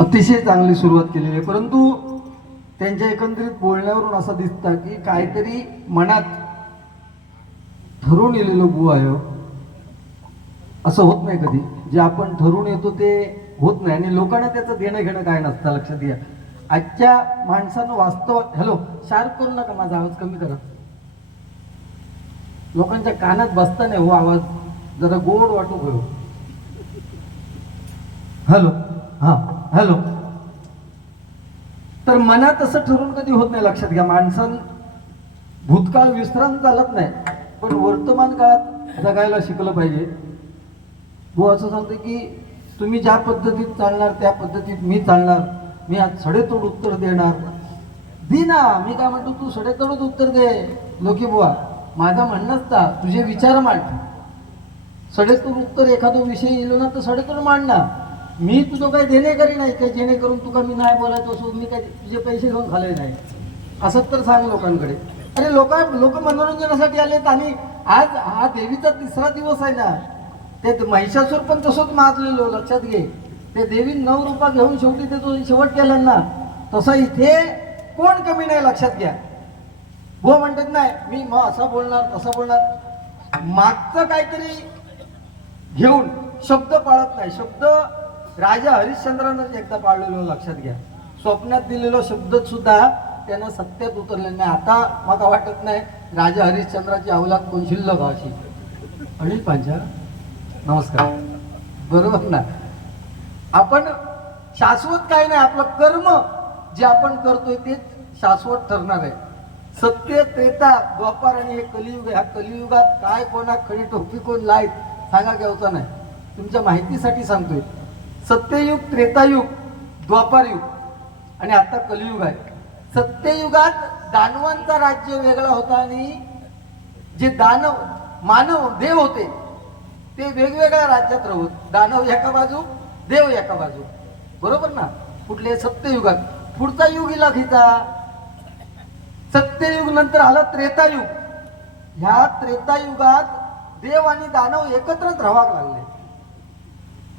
अतिशय चांगली सुरुवात केलेली आहे, परंतु त्यांच्या एकंदरीत बोलण्यावरून असं दिसतं की काहीतरी मनात ठरवून येलेलं बू आहे हो. असं होत नाही कधी, जे आपण ठरवून येतो ते होत नाही आणि लोकांना त्याचं देणं घेणं काय नसतं. लक्षात घ्या, आजच्या माणसानं वास्तव. हॅलो, शार्प करू नका, माझा आवाज कमी करा. लोकांच्या कानात बसता नाही हो आवाज, जरा गोड वाटू हो. हॅलो, हा हॅलो. तर मनात असं ठरवून कधी होत नाही. लक्षात घ्या, माणसानं भूतकाळ विसरून चालत नाही, पण वर्तमान काळात जगायला शिकलं पाहिजे. वो असं सांगतो की तुम्ही ज्या पद्धतीत चालणार त्या पद्धतीत मी चालणार. मी आज सडेतोड उत्तर देणार. ना मी काय म्हणतो, तू सडेतोडच उत्तर दे. लोकी बुवा, माझा म्हणणंच ता तुझे विचार मांड. सडेतोड उत्तर एखादा विषय येलो ना तर सडेतोड मांडणार. मी तुझं काही देणेकरी नाही काय, जेणेकरून तुका मी नाही बोलायचो असो, मी काय तुझे पैसे घेऊन खाल्ले नाही असं तर सांग लोकांकडे. अरे लोक मनोरंजनासाठी आलेत आणि आज हा देवीचा 3रा दिवस आहे ना. ते महिषासूर पण तसंच माजलेलो. लक्षात घे, ते देवी 9 रूपा घेऊन शेवटी ते तो शेवट केला ना. तसं इथे कोण कमी नाही. लक्षात घ्या, हो म्हणतात नाही मी मग असं बोलणार तसं बोलणार, मागचं काहीतरी घेऊन शब्द पाळत नाही. शब्द राजा हरिश्चंद्रानं एकदा पाळलेलो. लक्षात घ्या, स्वप्नात दिलेलो शब्द सुद्धा त्यांना सत्यात उतरले नाही. आता मला वाटत नाही राजा हरिश्चंद्राची अवलाद कोण शिल्लक अशी. अनिल पांचा नमस्कार. बरोबर ना, आपण शाश्वत काय नाही, आपलं कर्म जे आपण करतोय तेच शाश्वत ठरणार आहे. सत्य, त्रेता, द्वापार आणि हे कलियुग. ह्या कलियुगात काय कोणा खडी टोपी कोण लाईत सांगा घ्यायचा नाही. तुमच्या माहितीसाठी सांगतोय. सत्ययुग, त्रेतायुग, द्वापारयुग आणि आता कलियुग आहे. सत्ययुगात दानवांचा राज्य वेगळा होता आणि जे दानव मानव देव होते ते वेगवेगळ्या राज्यात राहत. दानव एका बाजू, देव एका बाजू. बरोबर ना. कुठले सत्ययुगात. पुढचा युग इला घ्यायचा. सत्ययुग नंतर आलं त्रेतायुग. ह्या त्रेतायुगात देव आणि दानव एकत्रच राहावं लागले.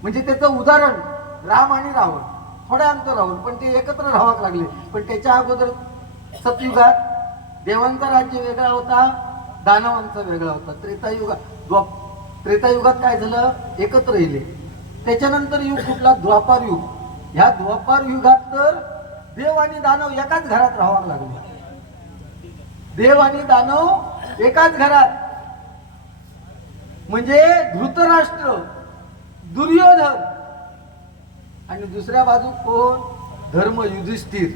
म्हणजे त्याचं उदाहरण राम आणि रावण. थोड्या अंतर राहून पण ते एकत्र राहावं लागले. पण त्याच्या अगोदर सतयुगात देवांचा राज्य वेगळा होता, दानवांचा वेगळा होता. त्रेतायुगात काय झालं, एकत्र येले. त्याच्यानंतर युग कुठला, द्वापार युग. ह्या द्वापार युगात तर देव आणि दानव एकाच घरात राहावं लागले. देव आणि दानव एकाच घरात. म्हणजे धृतराष्ट्र, दुर्योधन आणि दुसऱ्या बाजू कोण, धर्म युधिष्ठिर.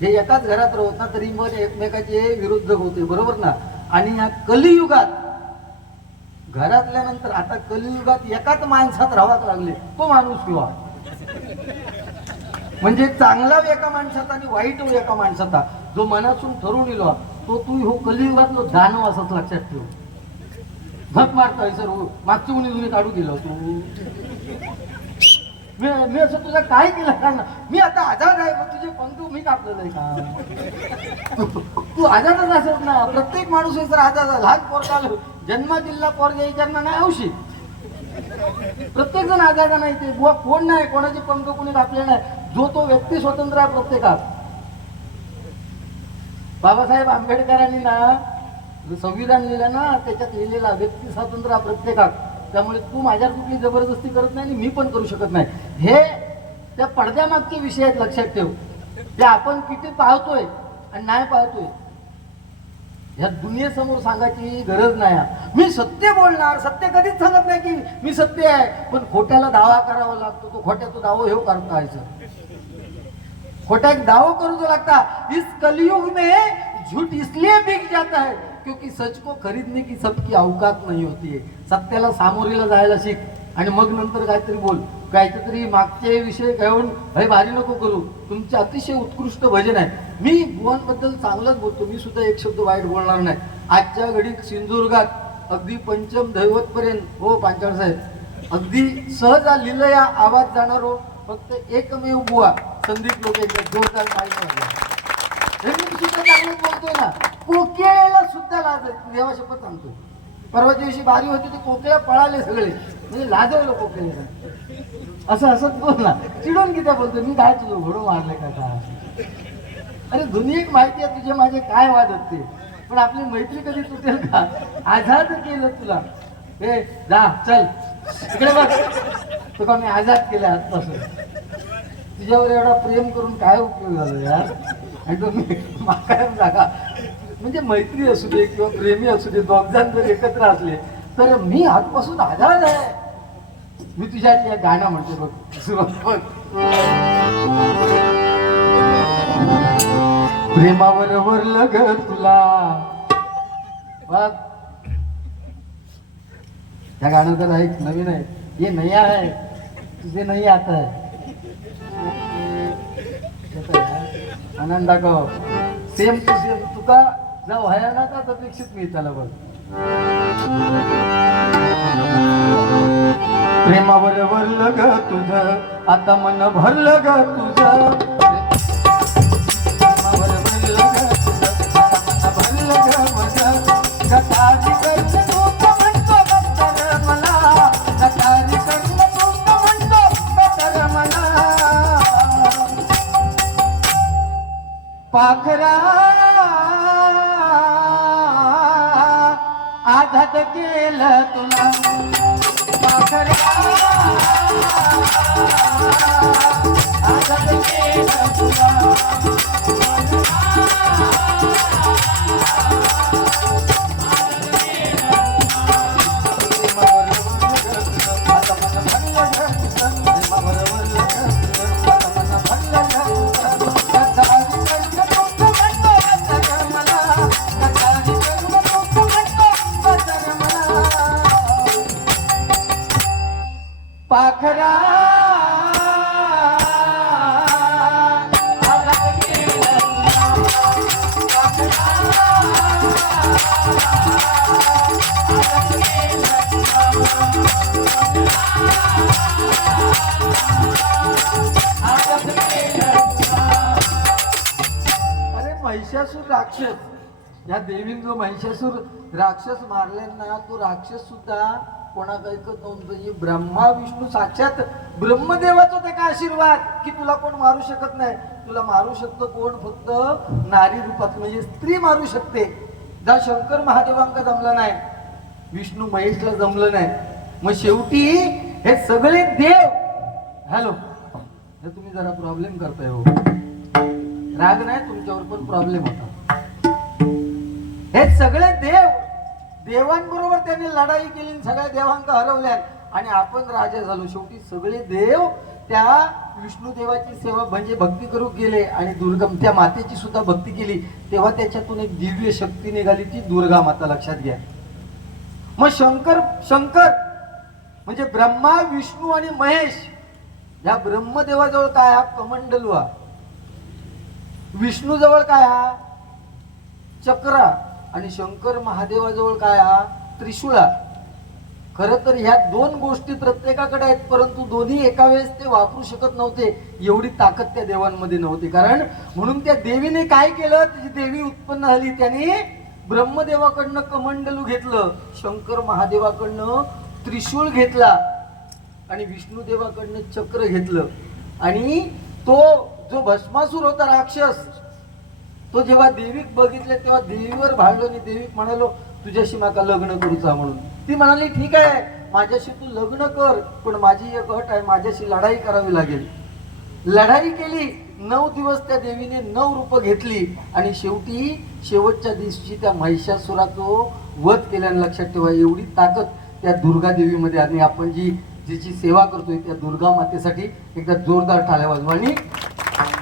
हे एकाच घरात राहत ना, तरी मग एकमेकाचे विरुद्ध होते. बरोबर ना. आणि या कलियुगात घरातल्यानंतर आता कलियुगात एकाच माणसात राहावं लागले. तो माणूस किंवा म्हणजे चांगला एका माणसात आणि वाईट एका माणसात. जो मनातून ठरवून येलो तो तू हो कलियुगातलो दानव असंच लक्षात ठेव. झक मारतोय सर, मागची उणी जुनी काढू दिलं तू. मी असं तुला काय केलं कारण मी आता आझाद आहे, मग तुझे पंतू मी कापलेलं आहे का? तू आझादच असत ना. प्रत्येक माणूस जर आझाद आहे. लहान पोरगा जन्म दिला पोरगा विचारणार नाही औषध. प्रत्येक जण आझाद नाही. ते बुवा कोण नाही, कोणाचे पंख कोणी कापले नाही. जो तो व्यक्ती स्वतंत्र आहे प्रत्येकात. बाबासाहेब आंबेडकरांनी ना संविधान लिहिलं ना, त्याच्यात लिहिलेला व्यक्ती स्वातंत्र्य प्रत्येकात. त्यामुळे तू माझ्यावर कुठली जबरदस्ती करत नाही आणि मी पण करू शकत नाही. हे त्या पडद्यामागचे विषय आहेत. लक्षात ठेव. ते आपण किती पाहतोय आणि नाही पाहतोय ह्या दुनियेसमोर सांगायची गरज नाही. मी सत्य बोलणार, सत्य कधीच सांगत नाही की मी सत्य आहे. पण खोट्याला दावा करावा लागतो. तो खोट्याचा दावा हे करता खोटा एक दावा करू तो लागता. इस कलयुग में झूठ इसलिए बिक जाता है क्योंकि सच को खरीदने की सबकी औकात नहीं होती है. सत्याला सामोरीला जायला शिक आणि मग नंतर काहीतरी बोल. काहीतरी मागचे विषय घेऊन हे भारी नको करू. तुमचे अतिशय उत्कृष्ट भजन आहे. मी बुवांबद्दल चांगलंच बोलतो. मी सुद्धा एक शब्द वाईट बोलणार नाही. आजच्या घडीत सिंधुदुर्गात अगदी पंचम दैवत पर्यंत हो पांचाळ साहेब अगदी सहज लिलया आवाज जाणार हो. फक्त एकमेव बुवा संदीप लोक एकदा जोरदार पाहिजे. मी सुद्धा चांगलंच बोलतोय ना. कोकिळेला सुद्धा लाज आहे. देवा शपथ सांगतो. परवा दिवशी बारी होती ते कोकिळा पळाले सगळे, म्हणजे लाजवलं कोकिळेला. असं असं बोल ना, चिडून किती बोलतो, मी काय तुझं घोडं मारले का काय? अरे दुनियेक माहिती आहे तुझे माझे काय वाद होते, पण आपली मैत्री कधी तुटेल का? आझाद केलं तुला, हे जा चल इकडे बघ, तुका मी आझाद केलं आजपासून. तुझ्यावर एवढा प्रेम करून काय उपयोग झाला यार? आणि तुम्ही माकाय जागा म्हणजे मैत्री असू दे किंवा प्रेमी असू दे, दोघजण जर एकत्र असले तर मी आजपासून आझाद आहे. मी तुझ्या या गाणं म्हणते बघ, सुरुवात बघ. प्रेमावर वरलं ग तुला बघ. ह्या गाणं तर ऐक, नवीन आहे, ये नया है तुझे नहीं आता है. आनंद दाखव, सेम टू सेम तुका जा व्हाया ना का अपेक्षित मी त्याला बघ. प्रेमावर वरलं ग तुझं, आता मन भरलं ग तुझं. प्रेमावर वरलं ग तुझं, आता मन भरलं ग माझं. गटारी करून तू म्हणतो बत्तर मला, गटारी करून तू म्हणतो बत्तर मला. पाखरा आझाद केलं तुला, पाखरा आझाद केलं तुला. पाखरा अरे महिषासूर राक्षस, या देवीन जो महिषासूर राक्षस मारल्यांना, तो राक्षस सुद्धा कोणाक ऐकत नव्हतं. ब्रह्मा विष्णू साक्षात ब्रह्मदेवाचा त्याचा आशीर्वाद की तुला कोण मारू शकत नाही. तुला मारू शकतो कोण? फक्त नारी रूपात, म्हणजे स्त्री मारू शकते. जा शंकर महादेवांका जमला नाही, विष्णू महेशला जमलं नाही, मग शेवटी हे सगळे देव. हॅलो, हे तुम्ही जरा प्रॉब्लेम करताय हो, राग नाही तुमच्यावर पण प्रॉब्लेम होता. हे सगळे देव, देवांबरोबर त्यांनी लढाई केली, सगळ्या देवांका हरवल्या आणि आपण राजा झालो. शेवटी सगळे देव त्या विष्णू देवाची सेवा म्हणजे भक्ती करू गेले आणि दुर्गा त्या मातेची सुद्धा भक्ती केली. तेव्हा त्याच्यातून एक दिव्य शक्ती निघाली, ती दुर्गा माता. लक्षात घ्या. मग शंकर म्हणजे ब्रह्मा विष्णू आणि महेश या ब्रह्मदेवाजवळ काय हा कमंडलू हा, विष्णू जवळ काय हा चक्रा आणि शंकर महादेवाजवळ काय हा त्रिशूळा. खरं तर ह्या दोन गोष्टी प्रत्येकाकडे आहेत, परंतु दोन्ही एका वेळेस ते वापरू शकत नव्हते. एवढी ताकद त्या देवांमध्ये नव्हती. कारण म्हणून त्या देवीने काय केलं, तिची देवी उत्पन्न झाली, त्याने ब्रह्मदेवाकडनं कमंडलू घेतलं, शंकर महादेवाकडनं त्रिशूळ घेतला आणि विष्णू देवाकडनं चक्र घेतलं. आणि तो जो भस्मासूर होता राक्षस, तो जेव्हा देवीक बघितले तेव्हा देवीवर भाळलो आणि देवीक म्हणालो तुझ्याशी माका लग्न करूचा म्हणून. ती म्हणाली ठीक आहे माझ्याशी तू लग्न कर, पण माझी एक अट आहे, माझ्याशी लढाई करावी लागेल. लढाई केली. 9 दिवस त्या देवीने 9 रूप घेतली आणि शेवटी शेवटच्या दिवशी त्या महिषासुराचा वध केल्याने. लक्षात ठेवा, एवढी ताकद त्या दुर्गा देवीमध्ये. आणि आपण जिची सेवा करतोय त्या दुर्गा मातेसाठी एकदा जोरदार टाळ्या वाजवा. आणि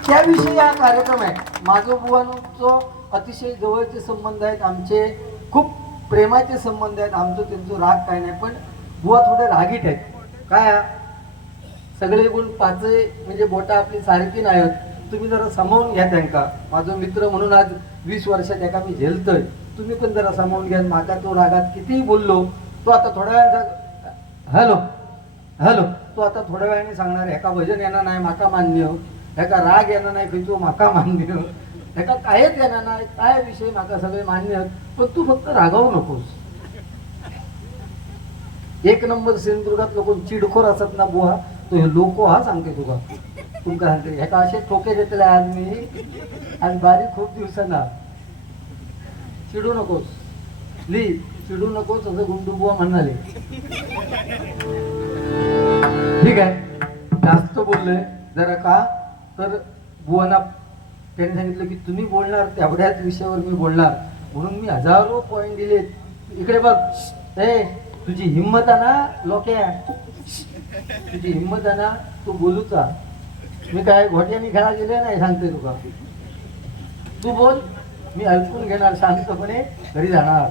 त्याविषयी हा कार्यक्रम आहे. माझं बुवांचं अतिशय जवळचे संबंध आहेत, आमचे खूप प्रेमाचे संबंध आहेत. आमचं त्यांचं राग काय नाही, पण बुवा थोडे रागीट आहेत. काय सगळे गुण पाचही म्हणजे बोटा आपली सारखी नाही आहेत. तुम्ही जरा सामावून घ्या त्यांना. माझा मित्र म्हणून आज 20 वर्षात एका मी झेलतोय, तुम्ही पण जरा सामावून घ्या. माका तो रागात कितीही बोललो, तो आता थोड्या वेळाने हॅलो तो आता थोड्या वेळाने सांगणार एका भजन येणार नाही माका मान्य, एका राग येणार नाही खिचो माका मान्य, एका कायच येणार नाही, काय विषय माका सगळे मान्य, पण तू फक्त रागावू नकोस. एक नंबर सिंधुदुर्गात लोक चिडखोर असतात ना बुवा, तो हे लोको हा सांगते तुका तुमका सांगते ह्याका असे ठोके घेतले आज मी आज बारीक खूप दिवसांना चिडू नकोस ली चिडू नकोस असं गुंडूबुवा म्हणाले. ठीक आहे जास्त बोललोय जरा का तर बुवांना त्यांनी सांगितलं की तुम्ही बोलणार तेवढ्याच विषयावर मी बोलणार म्हणून मी हजारो पॉईंट दिले. इकडे बघ ए तुझी हिंमत आहे ना लोक्या तुझी हिंमत आहे ना तू बोलूचा मी काय घोट्याने खेळा गेले नाही सांगते तुका तू बोल मी ऐकून घेणार शांतपणे घरी जाणार.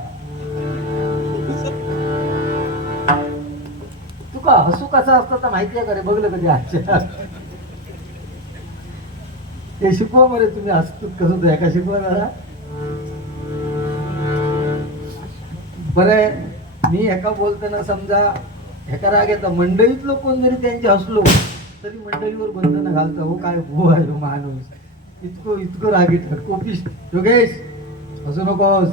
तुका हसू कसा असतं तर माहिती आहे का रे बघलं कधी आजच्या ते शिकवा बरे तुम्ही हसतो कसं एका शिकवा जरा बरं. मी एका बोलताना समजा एका राग येतं मंडळीतलं कोण जरी त्यांचे हसलो तरी मंडळीवर बंधनं घालतं हो काय हो आहे हो माणूस इतकं रागीत कोपिश योगेश हसू नकोस.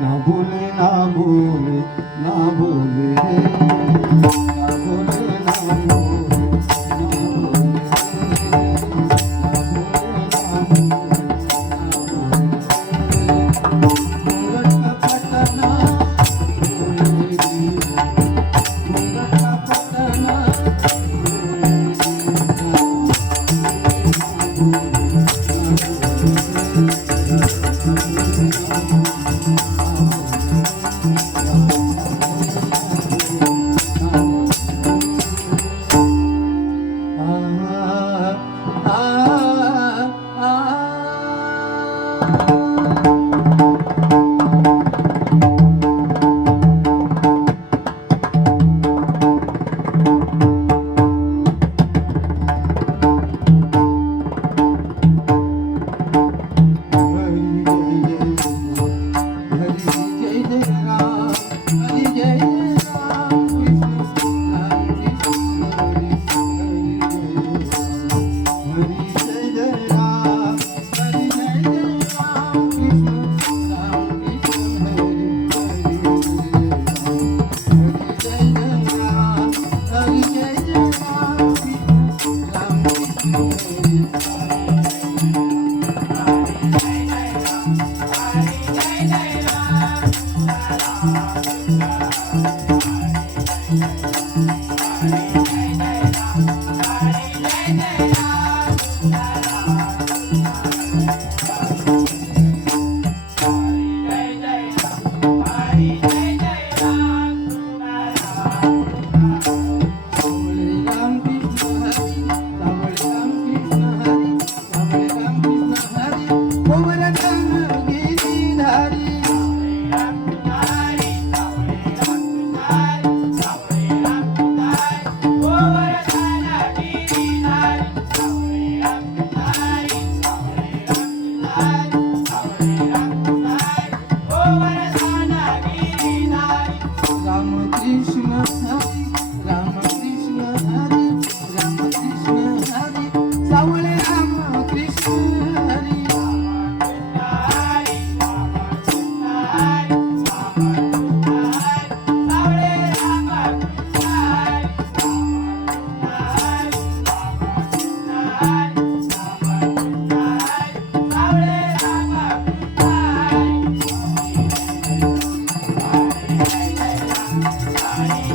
ना भूले ना भूले ना भूले ना भूले ना भूले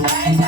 Bye.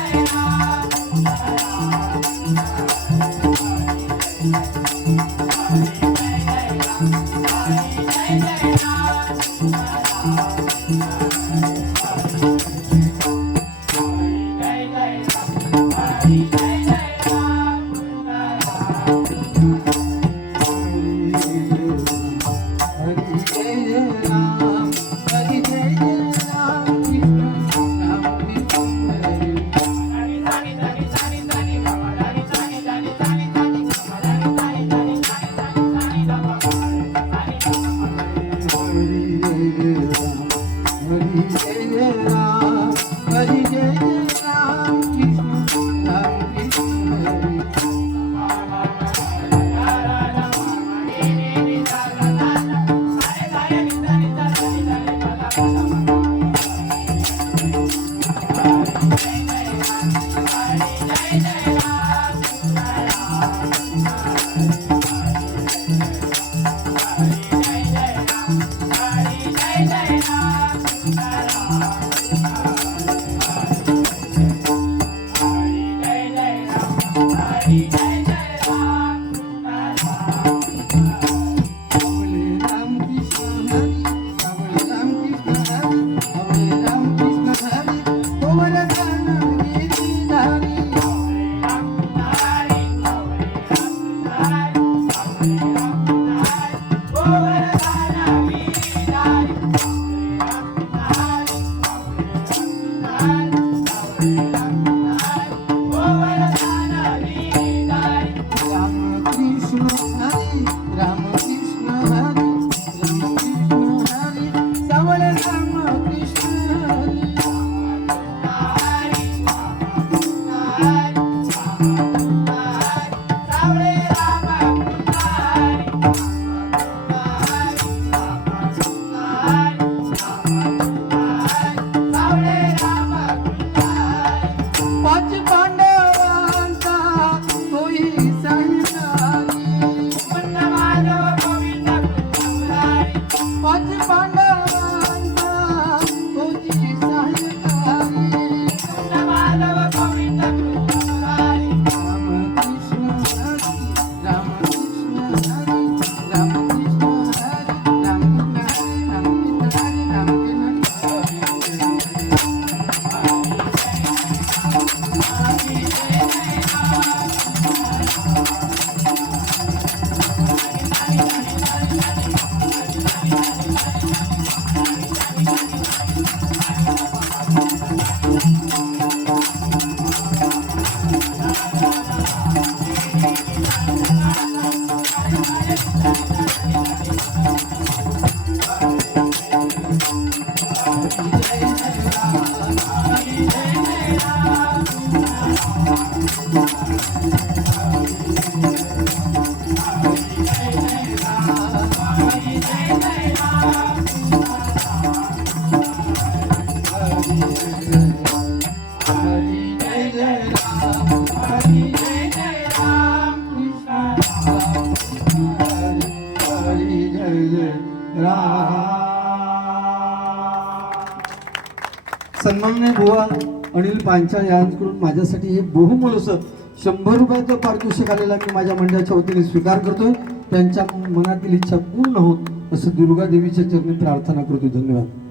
सन्माननीय बुवा अनिल पांचाळ यांकडून माझ्यासाठी हे बहुमोल 100 रुपयाचं पारितोषिक आलेला मी माझ्या मंडळाच्या वतीने स्वीकार करतोय. त्यांच्या मनातील इच्छा पूर्ण होत असं दुर्गा देवीच्या चरणी प्रार्थना करतो. धन्यवाद.